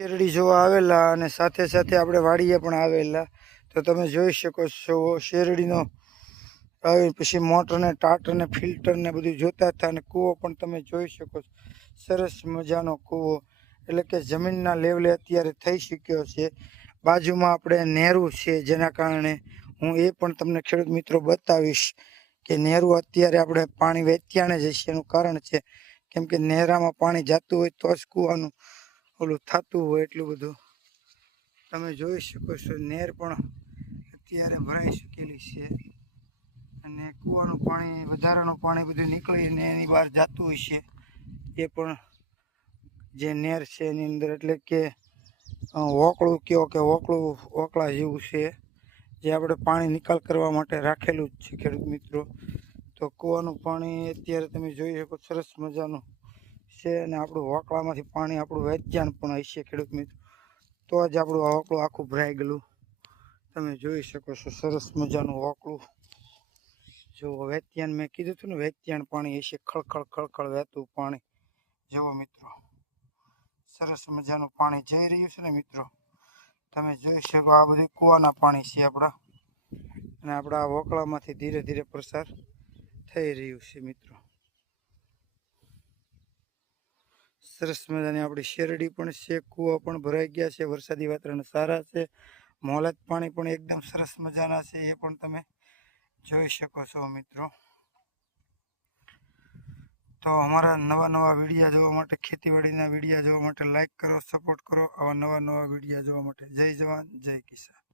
શેરડી જોવા આવેલા અને સાથે સાથે આપણે વાડીએ પણ આવેલા. તો તમે જોઈ શકો છો શેરડીનો આવી પછી મોટરને, ટાટરને ટાટર ને ફિલ્ટર ને બધું જોતા હતા અને કૂવો પણ તમે જોઈ શકો છો. સરસ મજાનો કૂવો. એટલે કે જમીનના લેવલે અત્યારે થઈ શક્યો છે. બાજુમાં આપણે નેરું છે, જેના કારણે હું એ પણ તમને ખેડૂત મિત્રો બતાવીશ કે નેરું અત્યારે આપણે પાણી વેચ્યાણે જશે એનું કારણ છે. કેમ કે નેરામાં પાણી જતું હોય તો જ કૂવાનું ઓલું થતું હોય એટલું બધું. તમે જોઈ શકો છો, નેર પણ અત્યારે ભરાઈ શકેલી છે. અને કૂવાનું પાણી, વધારાનું પાણી બધું નીકળીને એની બહાર જતું હોય છે. એ પણ જે નેર છે એની અંદર, એટલે કે વોકળું કયો કે વોકળું વોકળા જેવું છે, જે આપણે પાણી નિકાલ કરવા માટે રાખેલું જ છે ખેડૂત મિત્રો. તો કૂવાનું પાણી અત્યારે તમે જોઈ શકો, સરસ મજાનું છે અને આપણું વાકડામાંથી પાણી આપણું વેચાણ પણ હશે ખેડૂત મિત્રો. તો જ આપણું આ વાકડું આખું ભરાઈ ગયેલું. તમે જોઈ શકો છો, સરસ મજાનું વાકડું જો વેત્યાન મેં કીધું હતું ને વેત્યાણ પાણી હશે, ખળખળ ખળખળ વહેતું પાણી. જુઓ મિત્રો, સરસ મજાનું પાણી જઈ રહ્યું છે ને મિત્રો. તમે જોઈ શકો આ બધું કૂવાના પાણી છે આપણા. અને આપણા વોકળામાંથી ધીરે ધીરે પ્રસાર થઈ રહ્યું છે મિત્રો. સરસ મજાની આપણી શેરડી પણ છે, કૂવા પણ ભરાઈ ગયા છે, વરસાદી વાતાવરણ સારા છે મોલત પાણી પણ એકદમ સરસ મજાના છે, એ પણ તમે જોઈ શકો છો મિત્રો. તો અમારા નવા નવા વિડીયા જોવા માટે, ખેતીવાડીના વિડીયા જોવા માટે લાઈક કરો સપોર્ટ કરો, આવા નવા નવા વિડીયા જોવા માટે. જય જવાન, જય કિસાન.